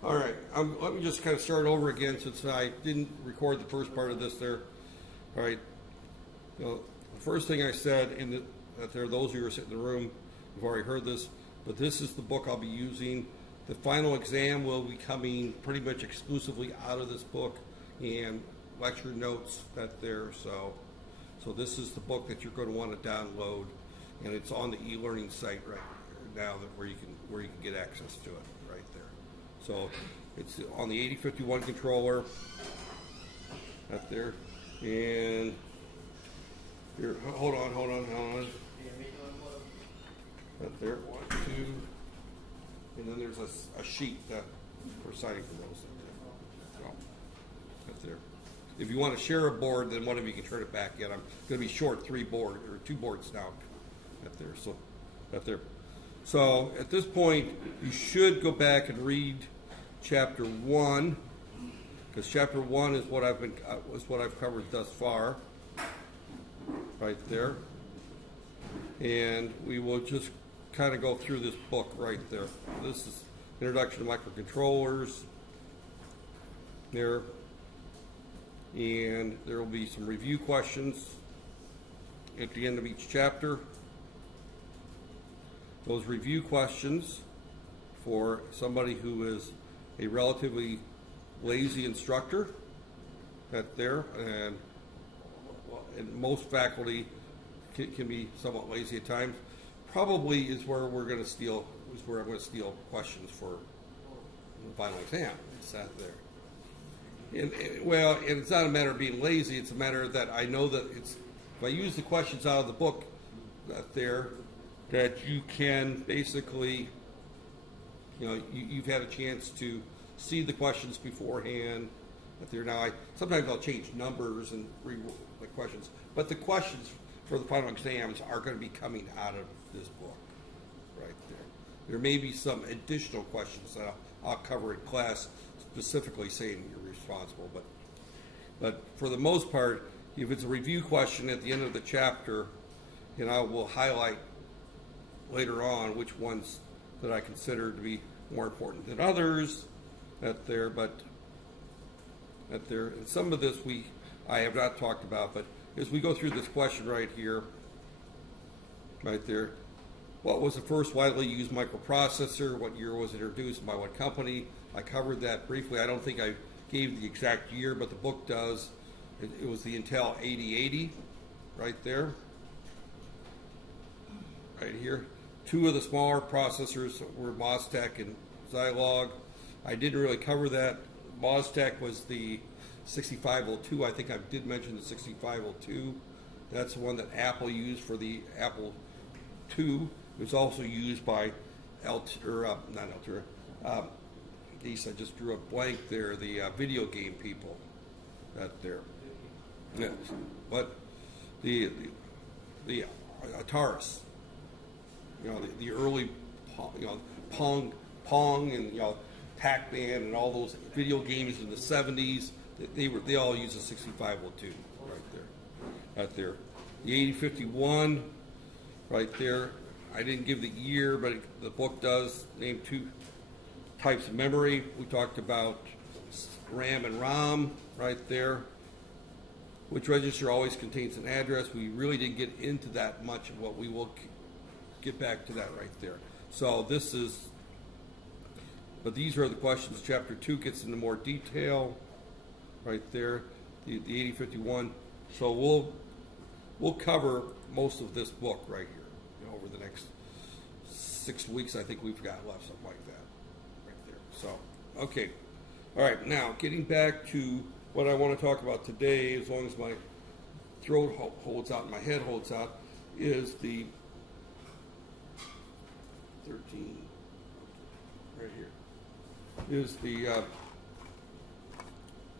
All right, let me just kind of start over again since I didn't record the first part of this there. All right, the first thing I said that there are those of you who are sitting in the room who've already heard this, but this is the book I'll be using. The final exam will be coming pretty much exclusively out of this book and lecture notes that there. So this is the book that you're going to want to download, and it's on the e-learning site right now where you can get access to it right there. So it's on the 8051 controller right there, and here, hold on. Right there, 1, 2, and then there's a sheet for signing for those. So, right there. If you want to share a board, then one of you can turn it back in. I'm going to be short 2 boards now. Right there. So, right there. So at this point, you should go back and read chapter 1, because chapter 1 is what I've covered thus far. Right there. And we will just kind of go through this book right there. This is Introduction to Microcontrollers. There. And there will be some review questions at the end of each chapter. Those review questions for somebody who is a relatively lazy instructor, that there, and most faculty can be somewhat lazy at times, probably is where I'm going to steal questions for the final exam. It's that there. And it's not a matter of being lazy. It's a matter that I know that if I use the questions out of the book that you can basically, you've had a chance to see the questions beforehand. Sometimes I'll change numbers and read the questions, but the questions for the final exams are going to be coming out of this book right there. There may be some additional questions that I'll cover in class, specifically saying you're responsible, but for the most part, if it's a review question at the end of the chapter, I will highlight later on which ones that I consider to be more important than others. And some of this I have not talked about, but as we go through this question right here, right there, what was the first widely used microprocessor? What year was it introduced, by what company? I covered that briefly. I don't think I gave the exact year, but the book does. It was the Intel 8080, right there, right here. 2 of the smaller processors were Moztec and Zilog. I didn't really cover that. Moztec was the 6502. I think I did mention the 6502. That's the one that Apple used for the Apple II. It was also used by geez, I just drew a blank there. The video game people, that there. Yes. But the Ataris, the early, Pong and Pac-Man and all those video games in the 70s. They all used the 6502 right there. The 8051 right there. I didn't give the year, but the book does name 2 types of memory. We talked about RAM and ROM right there. Which register always contains an address. We really didn't get into that much of what we will get back to that right there. So but these are the questions. Chapter 2 gets into more detail right there, the 8051. So we'll cover most of this book right here, over the next 6 weeks. I think we've got left, something like that right there. So, okay. All right, now getting back to what I want to talk about today, as long as my throat holds out and my head holds out, is the 13 right here. Is the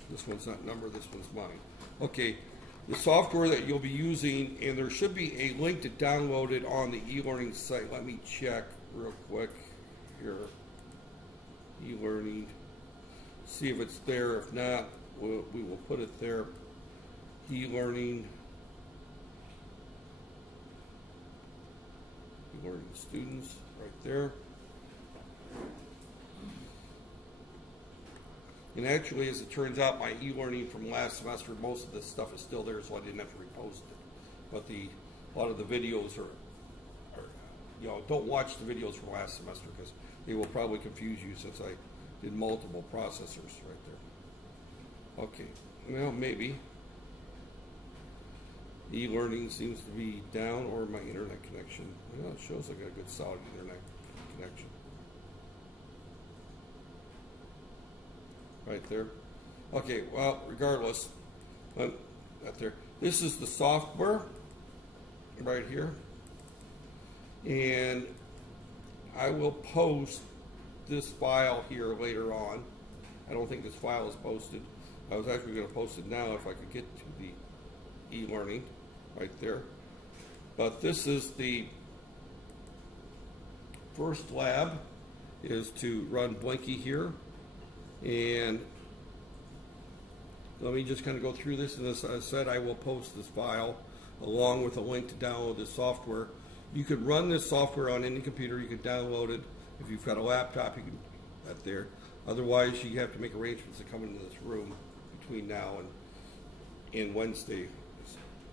this one's not numbered, this one's mine. Okay, the software that you'll be using, and there should be a link to download it on the e-learning site. Let me check real quick here. E-learning. See if it's there. If not, we will put it there. E-learning. E-learning students, right there. And actually, as it turns out, my e-learning from last semester, most of this stuff is still there, so I didn't have to repost it. But a lot of the videos are don't watch the videos from last semester because they will probably confuse you since I did multiple processors right there. Okay, well, maybe. E-learning seems to be down, or my internet connection. Well, it shows I got a good solid internet connection. Right there. Okay, well, regardless, right there. This is the software right here. And I will post this file here later on. I don't think this file is posted. I was actually going to post it now if I could get to the e-learning right there. But this is the first lab, is to run Blinky here. And let me just kind of go through this. And as I said, I will post this file along with a link to download this software. You could run this software on any computer. You can download it. If you've got a laptop, you can do that there. Otherwise, you have to make arrangements to come into this room between now and Wednesday.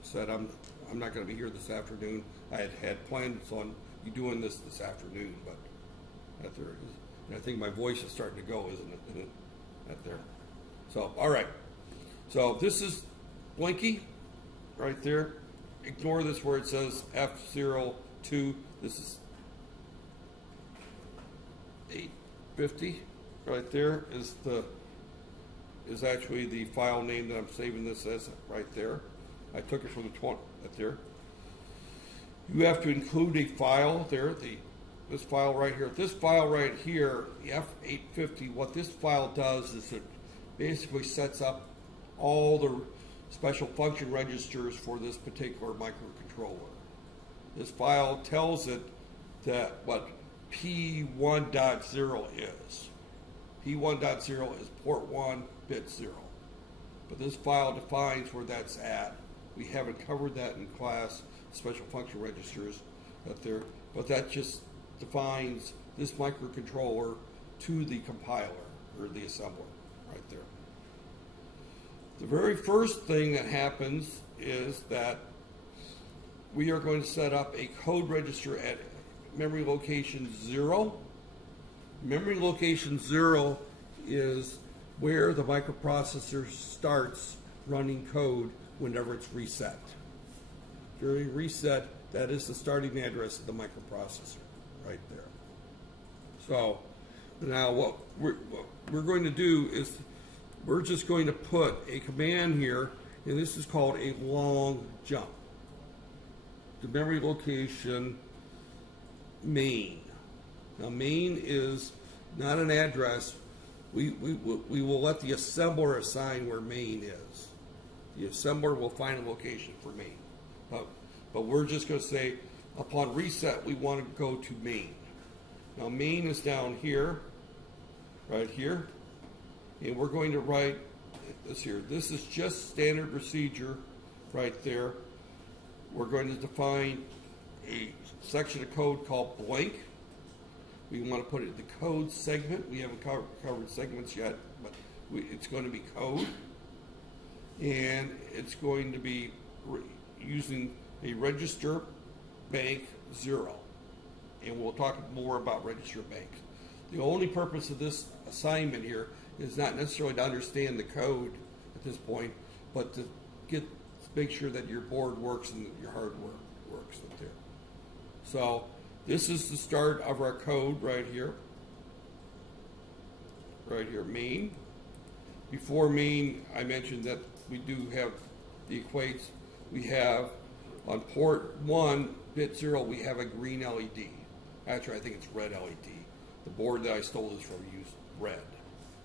Said I'm not going to be here this afternoon. I had planned on you doing this afternoon, but that there is. And I think my voice is starting to go, isn't it? That there. So, all right. So this is Blinky right there. Ignore this where it says F02. This is 850 right there is actually the file name that I'm saving this as right there. I took it from the 20 right there. You have to include a file there, this file right here. This file right here, the F850, what this file does is it basically sets up all the special function registers for this particular microcontroller. This file tells it that what P1.0 is. P1.0 is port 1, bit 0. But this file defines where that's at. We haven't covered that in class, special function registers that there, but that just defines this microcontroller to the compiler or the assembler right there. The very first thing that happens is that we are going to set up a code register at memory location 0. Memory location 0 is where the microprocessor starts running code whenever it's reset. During reset, that is the starting address of the microprocessor right there. So now what we're going to do is we're just going to put a command here, and this is called a long jump. The memory location main. Now main is not an address. We will let the assembler assign where main is. The assembler will find a location for main. But we're just going to say upon reset we want to go to main. Now main is down here, right here. And we're going to write this here. This is just standard procedure right there. We're going to define a section of code called blank. We want to put it in the code segment. We haven't covered segments yet, but it's going to be code. And it's going to be using a register bank 0. And we'll talk more about register banks. The only purpose of this assignment here is not necessarily to understand the code at this point, but to make sure that your board works and that your hardware works up there. So this is the start of our code right here. Right here, main. Before main, I mentioned that we do have the equates. We have on port 1, bit 0, we have a green LED. Actually, I think it's red LED. The board that I stole this from used red.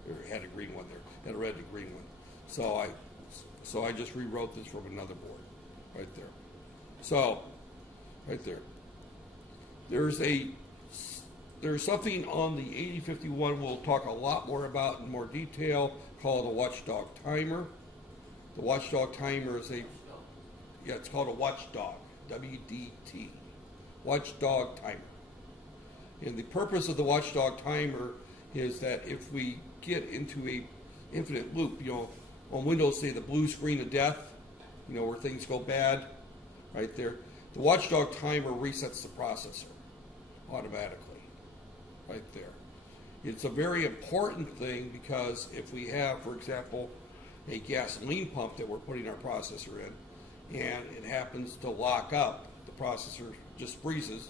It had a green one there. It had a red and a green one. So I just rewrote this from another board right there. So right there. There's something on the 8051 we'll talk a lot more about in more detail called a watchdog timer. The watchdog timer is it's called a watchdog, WDT, watchdog timer. And the purpose of the watchdog timer is that if we get into a infinite loop. You know, on Windows, say the blue screen of death, you know, where things go bad, right there. The watchdog timer resets the processor automatically, right there. It's a very important thing because if we have, for example, a gasoline pump that we're putting our processor in, and it happens to lock up, the processor just freezes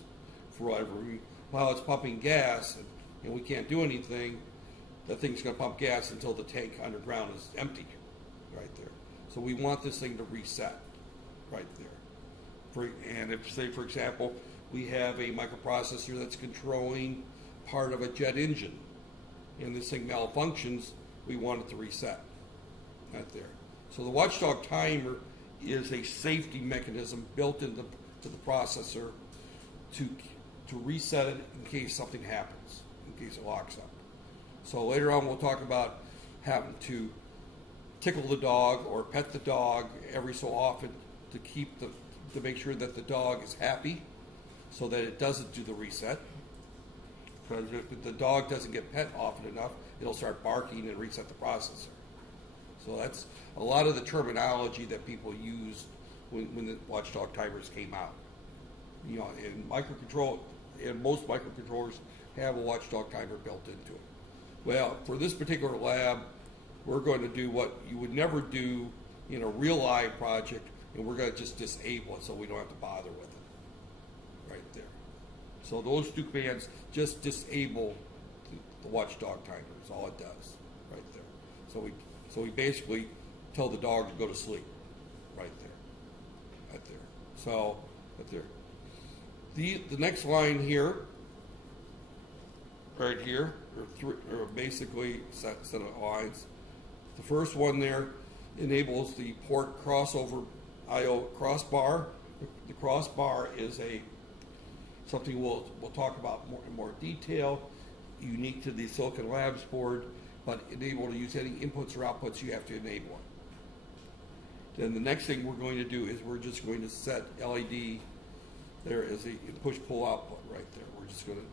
for whatever reason, while it's pumping gas, and we can't do anything, that thing's going to pump gas until the tank underground is empty, right there. So we want this thing to reset, right there. And if, say, for example, we have a microprocessor that's controlling part of a jet engine, and this thing malfunctions, we want it to reset, right there. So the watchdog timer is a safety mechanism built into the processor to reset it in case something happens, in case it locks up. So later on we'll talk about having to tickle the dog or pet the dog every so often to make sure that the dog is happy so that it doesn't do the reset. Because if the dog doesn't get pet often enough, it'll start barking and reset the processor. So that's a lot of the terminology that people used when the watchdog timers came out. You know, and most microcontrollers have a watchdog timer built into it. Well, for this particular lab, we're going to do what you would never do in a real live project, and we're going to just disable it so we don't have to bother with it, right there. So those two commands just disable the watchdog timer is all it does, right there. So we basically tell the dog to go to sleep, right there, right there. So, right there. The next line here, right here, or basically set of lines. The first one there enables the port crossover I/O crossbar. The crossbar is something we'll talk about in more detail, unique to the Silicon Labs board, but able to use any inputs or outputs, you have to enable it. Then the next thing we're going to do is we're just going to set LED there as a push-pull output right there. We're just going to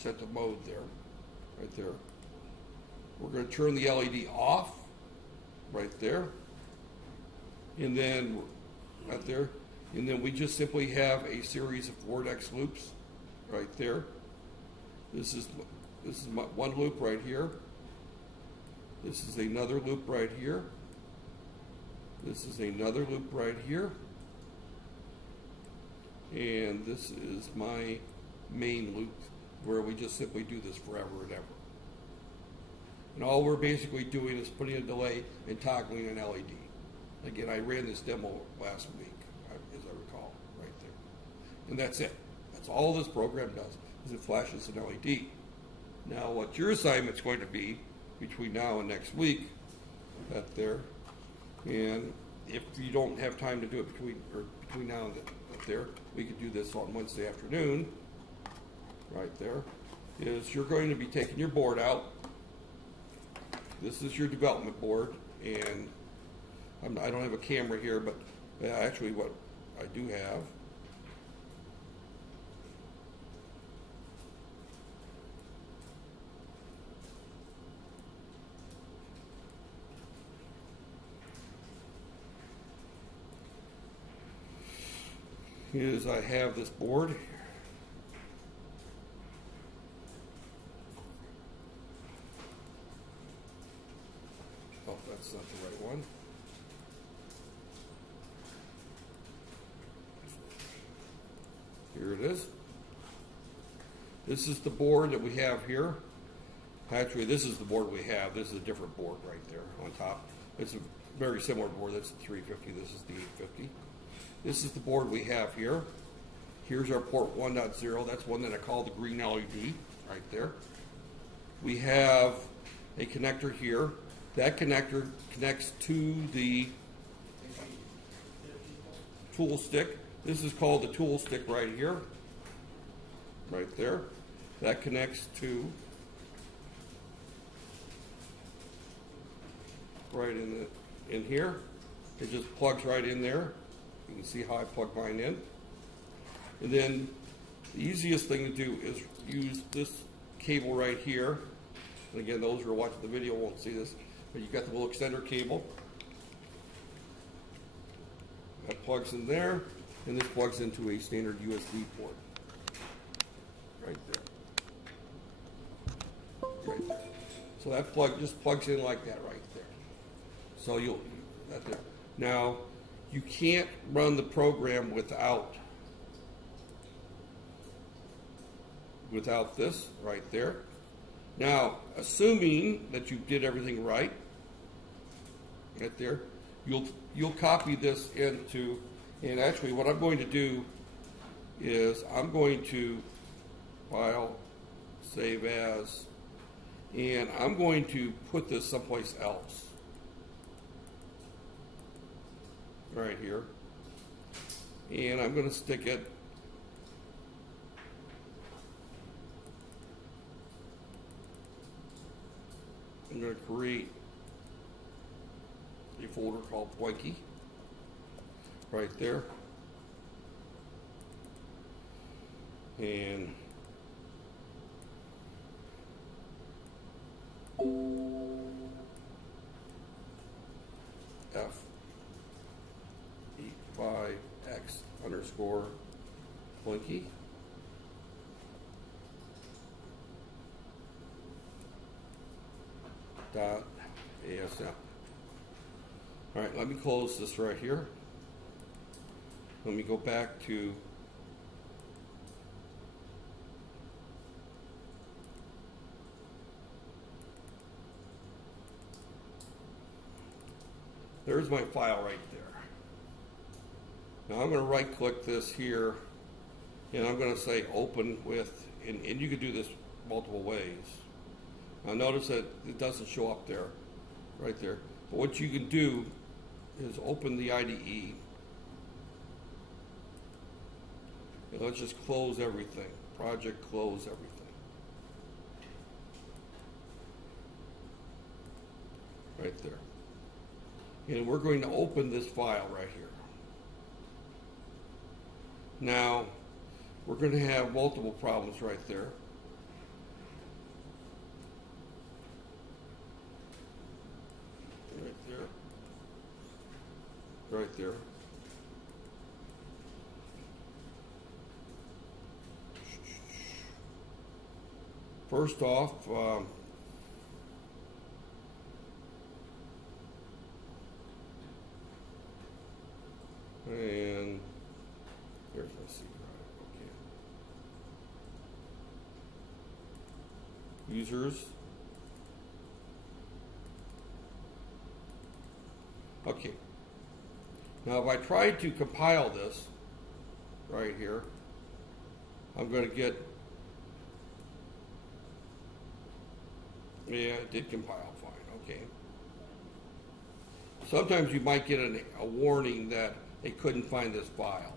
set the mode there, right there. We're going to turn the LED off right there, and then right there, and then we just simply have a series of vortex loops right there. This is one loop right here. This is another loop right here. This is another loop right here. And this is my main loop where we just simply do this forever and ever. And all we're basically doing is putting a delay and toggling an LED. Again, I ran this demo last week, as I recall, right there. And that's it. That's all this program does, is it flashes an LED. Now, what your assignment's going to be between now and next week, that there, and if you don't have time to do it between now and there, we could do this on Wednesday afternoon, right there, is you're going to be taking your board out. This is your development board, and I don't have a camera here, but actually what I do have is I have this board. Oh, that's not the right one. Here it is. This is the board that we have here. Actually, this is the board we have. This is a different board right there on top. It's a very similar board. That's the 350. This is the 850. This is the board we have here. Here's our port 1.0. That's one that I call the green LED right there. We have a connector here. That connector connects to the tool stick. This is called the tool stick right here, right there. That connects to right in here. It just plugs right in there. You can see how I plug mine in. And then the easiest thing to do is use this cable right here. And again, those who are watching the video won't see this. But you've got the little extender cable. That plugs in there, and this plugs into a standard USB port. Right there. Right there. So that plug just plugs in like that right there. So that there. Now, you can't run the program without this right there. Now, assuming that you did everything right there, you'll copy this into, and actually what I'm going to do is I'm going to file, save as, and I'm going to put this someplace else. Right here. And I'm going to stick it I'm going to create a folder called Blanky right there. And F85X underscore Blanky. Dot ASM. All right, let me close this right here. Let me go back to there's my file right there. Now I'm going to right click this here and I'm going to say open with, and you can do this multiple ways. Now notice that it doesn't show up there, right there. But what you can do is open the IDE. And let's just close everything. Project close everything. Right there. And we're going to open this file right here. Now, we're going to have multiple problems right there. Right there. Right there. First off, and here's my C drive. Okay. Users. Okay. Now, if I try to compile this right here, I'm going to get, yeah, it did compile fine. Okay. Sometimes you might get a warning that they couldn't find this file.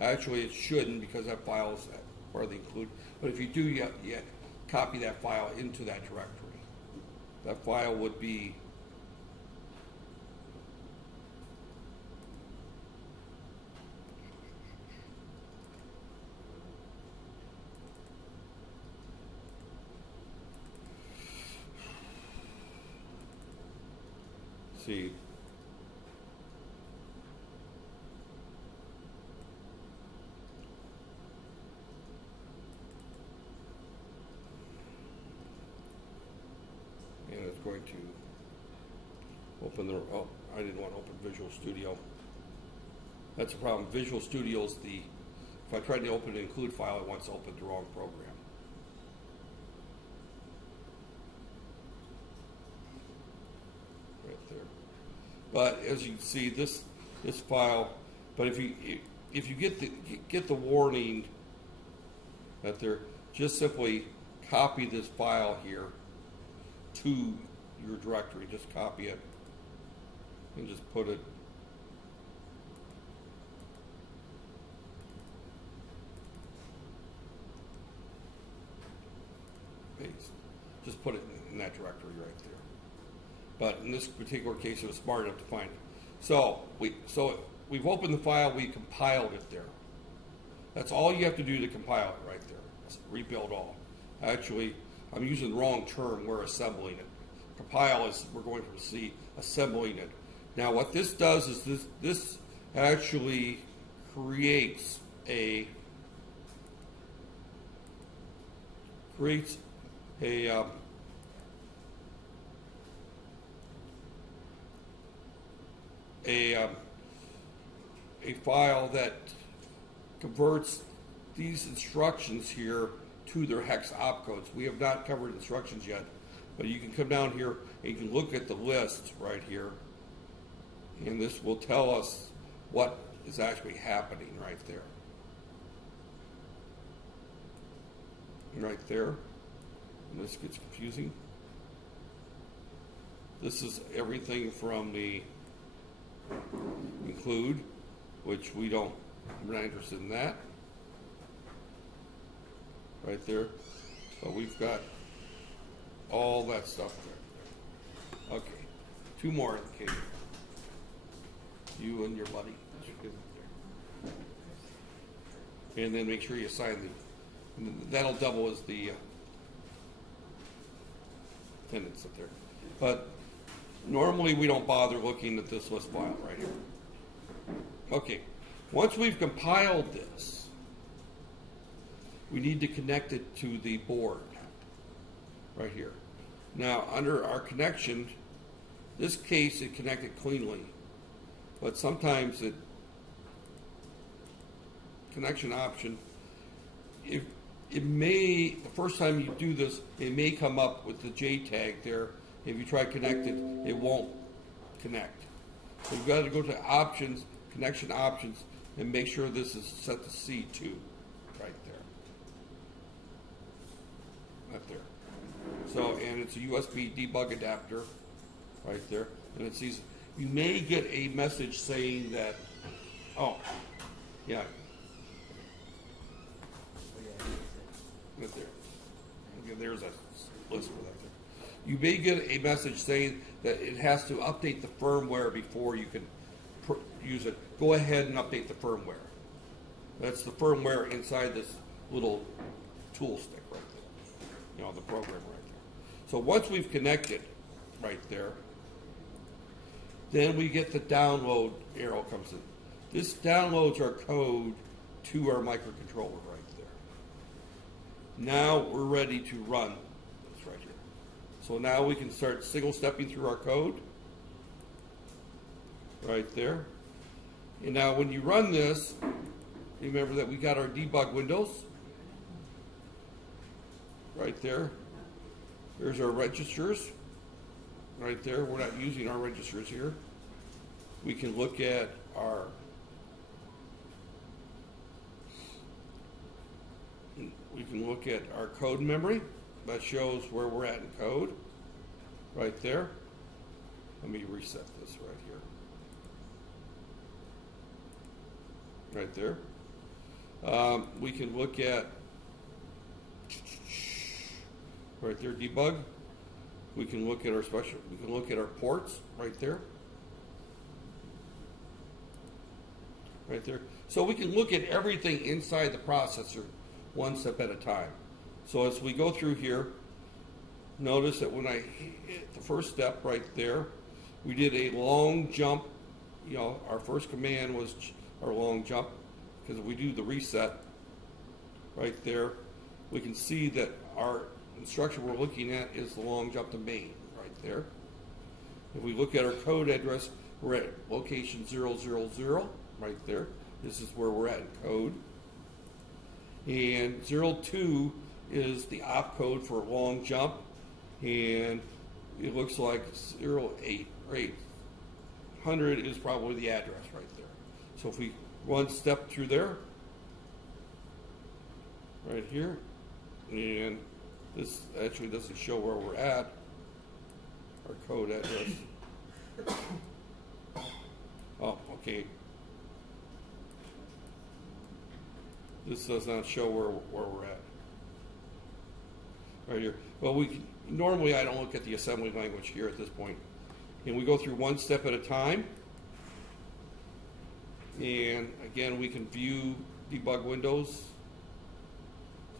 Actually, it shouldn't because that file is part of the include. But if you do, you copy that file into that directory. That file would be see. And it's going to open the, oh, I didn't want to open Visual Studio. That's the problem. Visual Studio is the, if I tried to open an include file, it wants to open the wrong program. Right there. But as you can see, this file, but if you get the warning that they're just simply copy this file here to your directory, just copy it and just put it paste. Just put it in that directory right there. But in this particular case, it was smart enough to find it. So we've opened the file, we compiled it there. That's all you have to do to compile it right there. Rebuild all. Actually, I'm using the wrong term. We're assembling it. compile is we're going to see assembling it. Now what this does is this actually creates a file that converts these instructions here to their hex opcodes. We have not covered instructions yet, but you can come down here and you can look at the list right here, and this will tell us what is actually happening right there. Right there. And this gets confusing. This is everything from the include, which we're not interested in that. Right there. But we've got all that stuff there. Okay. Two more in the case. You and your buddy. And then make sure you sign that'll double as the attendance up there. But normally we don't bother looking at this list file right here. Okay. Once we've compiled this, we need to connect it to the board right here. Now, under our connection, this case it connected cleanly, but sometimes connection option, if it may, the first time you do this, it may come up with the J tag there. If you try connect it, it won't connect. So you've got to go to options, connection options, and make sure this is set to C2 right there. Right there. So, and it's a USB debug adapter right there. And it sees, you may get a message saying that, oh, yeah. Right there. Okay, there's a list for that there. You may get a message saying that it has to update the firmware before you can use it. Go ahead and update the firmware. That's the firmware inside this little tool stick right there. You know, the program right there. So once we've connected right there, then we get the download arrow comes in. This downloads our code to our microcontroller right there. Now we're ready to run this right here. So now we can start single stepping through our code right there. And now when you run this, remember that we got our debug windows right there. There's our registers right there. We're not using our registers here. We can look at our code memory. That shows where we're at in code right there. Let me reset this right here. Right there. We can look at right there, debug. We can look at our ports right there. Right there. So we can look at everything inside the processor one step at a time. So as we go through here, notice that when I hit the first step right there, we did a long jump. You know, our first command was our long jump, because if we do the reset right there, we can see that our instruction we're looking at is the long jump to main right there. If we look at our code address, we're at location 000 right there. This is where we're at in code. And 02 is the opcode for long jump, and it looks like 08 or 800 is probably the address right there. So if we one step through there, right here, and this actually doesn't show where we're at, our code address. Oh, okay. This does not show where we're at. Right here. Well, normally I don't look at the assembly language here at this point. And we go through one step at a time. And again, we can view debug windows,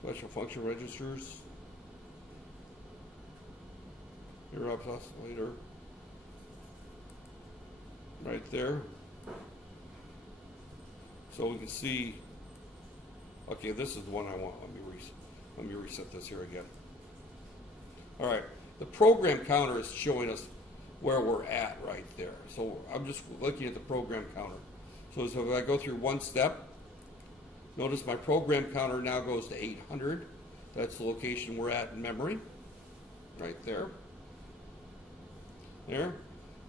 special function registers. interrupt oscillator. Right there. So we can see, okay, this is the one I want. Let me reset this here again. All right, the program counter is showing us where we're at right there. So I'm just looking at the program counter. So if I go through one step, notice my program counter now goes to 800. That's the location we're at in memory, right there. There.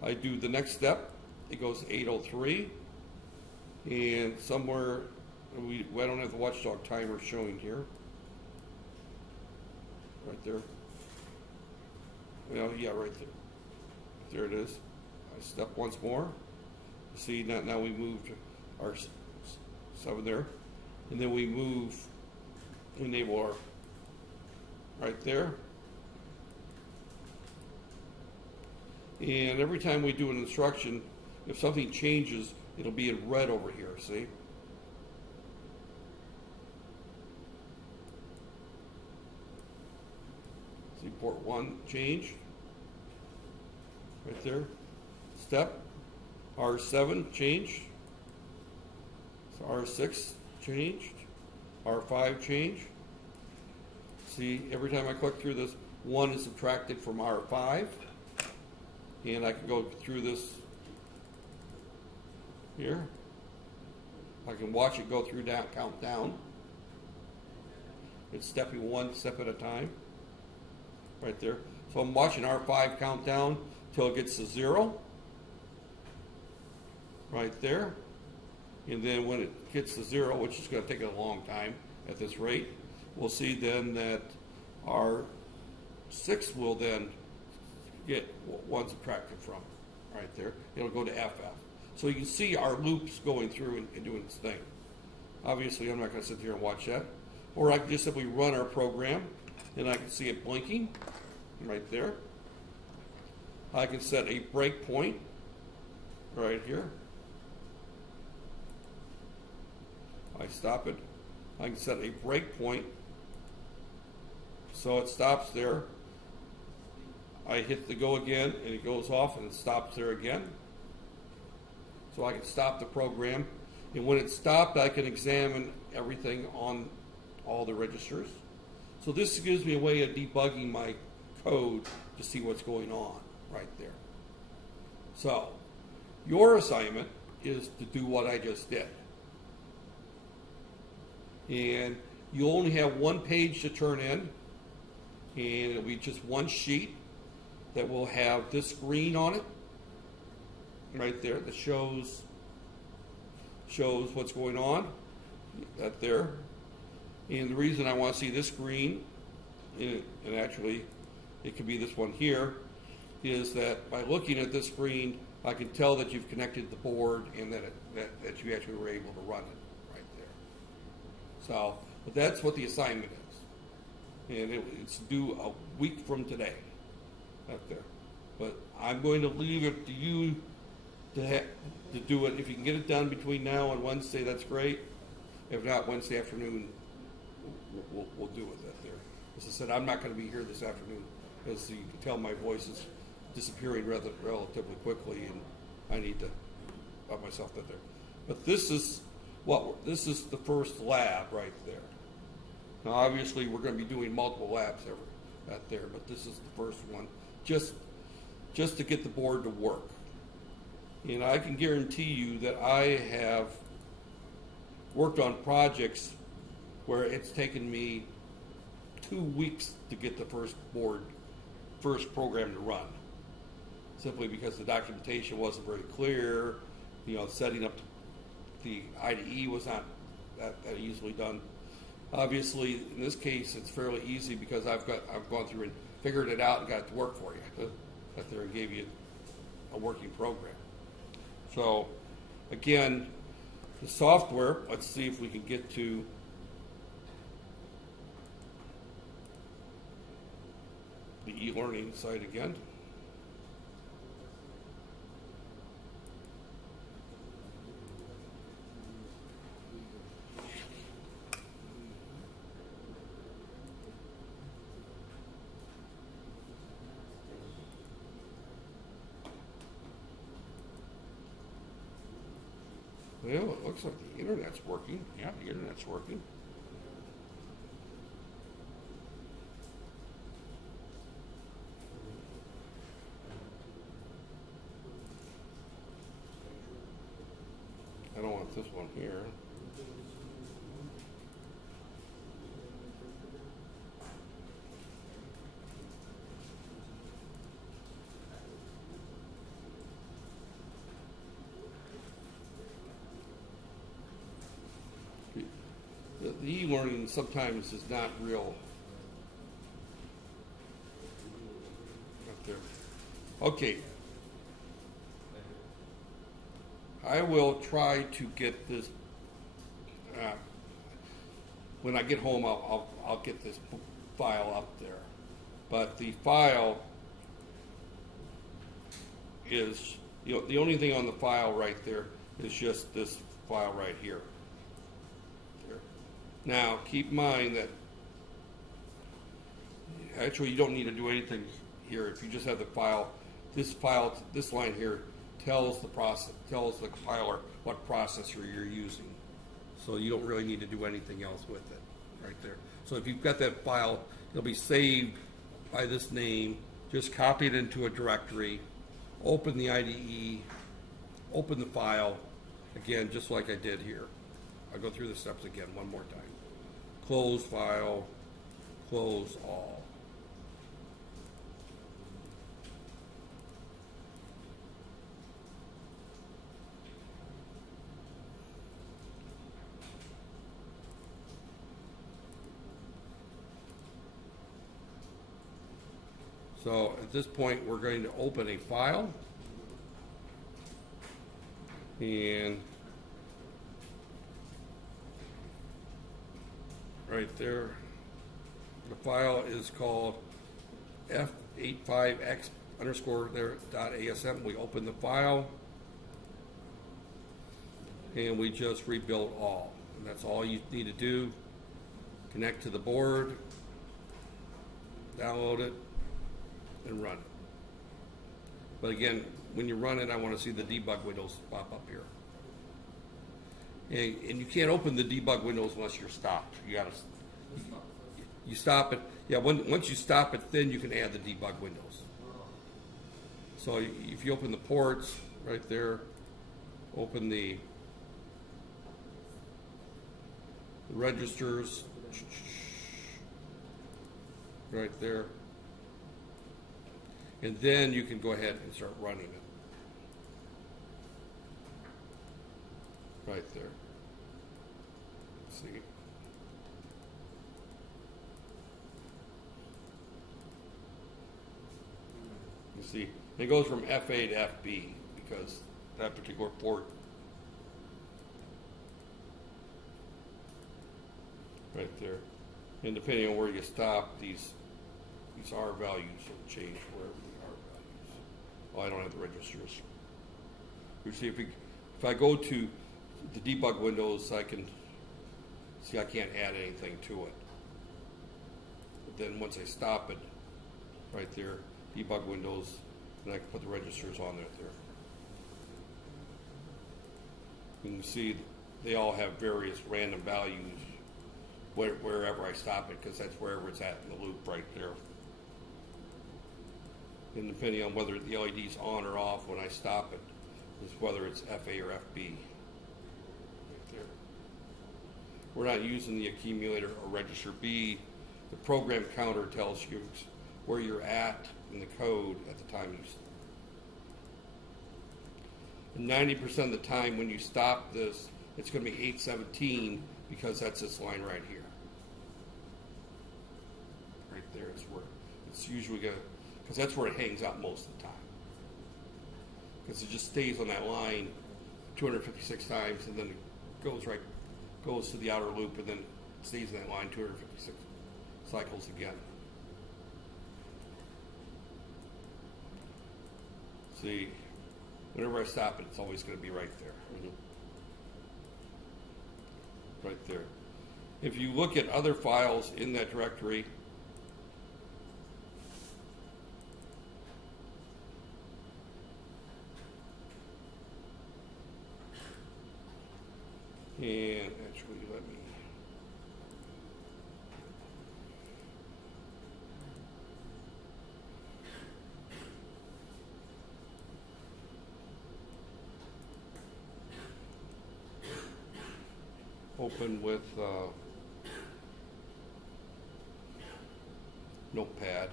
I do the next step. It goes to 803. And somewhere, I don't have the watchdog timer showing here. Right there. Well, yeah, right there. There it is. I step once more. See, now we moved our 7 there. And then we enable our, right there. And every time we do an instruction, if something changes, it'll be in red over here, see? See, port 1 change. Right there. Step. R7 changed. So R6 changed. R5 changed. See, every time I click through this, 1 is subtracted from R5. And I can go through this here. I can watch it go through down, count down. It's stepping 1 step at a time. Right there. So I'm watching R5 count down till it gets to 0. Right there. And then when it gets to 0, which is going to take a long time at this rate, we'll see then that R6 will then get 1 subtracted from. Right there. It'll go to FF. So you can see our loops going through and doing its thing. Obviously, I'm not going to sit here and watch that. Or I can just simply run our program, and I can see it blinking right there. I can set a breakpoint right here. I stop it. I can set a breakpoint so it stops there. I hit the go again, and it goes off, and it stops there again. So I can stop the program, and when it's stopped, I can examine everything on all the registers. So this gives me a way of debugging my code to see what's going on right there. So your assignment is to do what I just did. And you only have one page to turn in, and it'll be just one sheet that will have this screen on it right there that shows what's going on, that there. And the reason I want to see this screen, and actually it could be this one here, is that by looking at this screen, I can tell that you've connected the board and that you actually were able to run it right there. So, but that's what the assignment is. And it's due a week from today, up there. But I'm going to leave it to you to do it. If you can get it done between now and Wednesday, that's great. If not, Wednesday afternoon, we'll do it that there. As I said, I'm not going to be here this afternoon, as you can tell my voice is disappearing relatively quickly, and I need to up myself that there. But this is the first lab right there. Now, obviously, we're going to be doing multiple labs out there, but this is the first one, just to get the board to work. And I can guarantee you that I have worked on projects where it's taken me 2 weeks to get the first program to run, simply because the documentation wasn't very clear. Setting up the IDE was not that easily done. Obviously, in this case, it's fairly easy because I've gone through and figured it out and got it to work for you. Got there and gave you a working program. So, again, the software. Let's see if we can get to the e-learning site again. Well, it looks like the internet's working. Yeah, the internet's working. I don't want this one here. The e-learning sometimes is not real. Up there. Okay. I will try to get this. When I get home, I'll get this file up there. But the file is, the only thing on the file right there is just this file right here. Now, keep in mind that actually you don't need to do anything here. If you just have the file, this line here tells the compiler what processor you're using. So you don't really need to do anything else with it right there. So if you've got that file, it'll be saved by this name. Just copy it into a directory, open the IDE, open the file, again, just like I did here. I'll go through the steps again one more time. Close file, close all. So at this point, we're going to open a file, and right there, the file is called f85x underscore there .asm. We open the file, and we just rebuild all. And that's all you need to do. Connect to the board, download it, and run it. But again, when you run it, I want to see the debug windows pop up here. And you can't open the debug windows unless you're stopped. You stop it. Yeah, once you stop it, then you can add the debug windows. So if you open the ports right there, open the registers right there, and then you can go ahead and start running it right there. Let's see. You see, it goes from FA to FB because that particular port right there. And depending on where you stop, these R values will change wherever the R values. Oh, I don't have the registers. You see, if I go to the debug windows, I can see I can't add anything to it. But then once I stop it, right there, debug windows, then I can put the registers on there. You can see they all have various random values wherever I stop it, because that's wherever it's at in the loop right there. And depending on whether the LED's on or off when I stop it, is whether it's FA or FB. Right there. We're not using the accumulator or register B. The program counter tells you where you're at in the code at the time you. And 90% of the time when you stop this, it's going to be 817 because that's this line right here. Right there is where it's usually going to, because that's where it hangs out most of the time. Because it just stays on that line 256 times and then it goes to the outer loop and then stays in that line 256 cycles again. See, whenever I stop it, it's always going to be right there. Right there. If you look at other files in that directory, open with Notepad.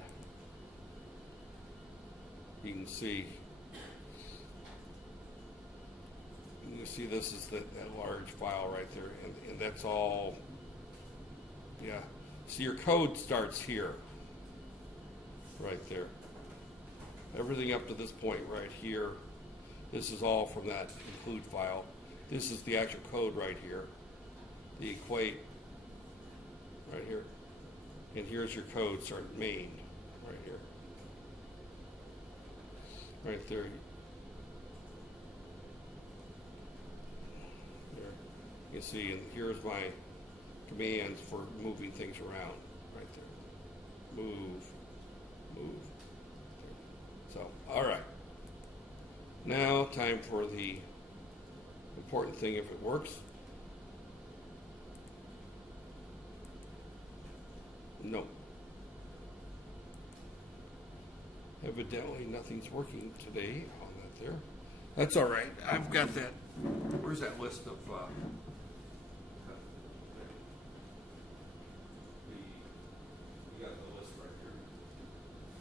You can see this is that large file right there, and that's all. Yeah. See, your code starts here, right there. Everything up to this point right here, this is all from that include file. This is the actual code right here, the equate right here. And here's your code, start main, right here. Right there. There. You see, and here's my commands for moving things around, right there. Move. There. So, all right. Now, time for the important thing if it works. No. Evidently nothing's working today on that there. That's all right. I've got that. Where's that list of we got the list right here.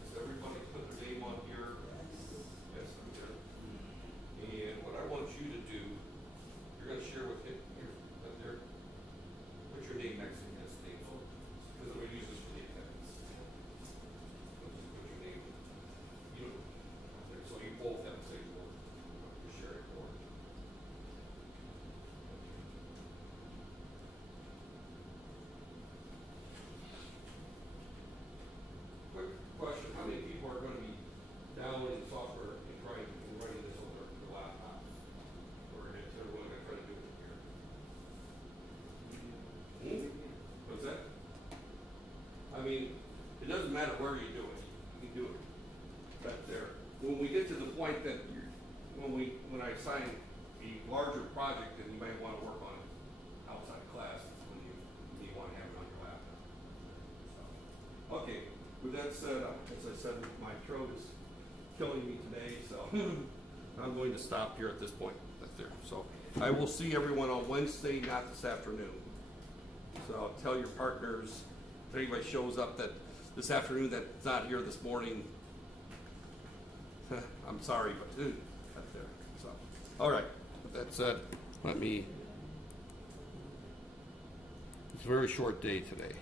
Does everybody put their name on here? Yes, I'm good. And what I want you to do, you're going to share with him here, up there. Put your name next to his name, because I'm going to use this for the attendance. Put your name, so you both have the same word. You're sharing for it. Quick question: how many people are going to be downloading software and running this on their laptops? Or is everyone going to try to do it here? What's that? I mean, it doesn't matter where you do it. You can do it right there. When we get to the point that when I assign a larger project that you may want to work on outside of class, that's when you want to have it on your laptop. So, okay. With that said, as I said, my throat is killing me today, so I'm going to stop here at this point. That's there. So I will see everyone on Wednesday, not this afternoon. So tell your partners, if anybody shows up that this afternoon that's not here this morning, I'm sorry, but that's there. So, all right. With that said, it's a very short day today.